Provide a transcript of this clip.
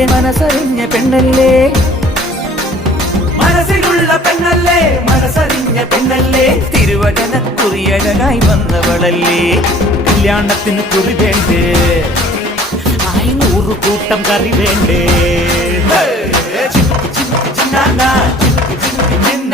എന്റെ മനസ്സറിഞ്ഞ പെണ്ണല്ലേ, മനസ്സിലുള്ള പെണ്ണല്ലേ, മനസ്സറിഞ്ഞ പെണ്ണല്ലേ, തിരുവചന കുറിയഴകായി വന്നവളല്ലേ. കല്യാണത്തിന് കുറി വേണ്ടേ, 100 കൂട്ടം കറി വേണ്ടേ. ചിന്നുക്ക് ചിന്നുക്ക് ചിന്നാന, ചിന്നുക്ക് ചിന്നുക്ക് ചിന്ന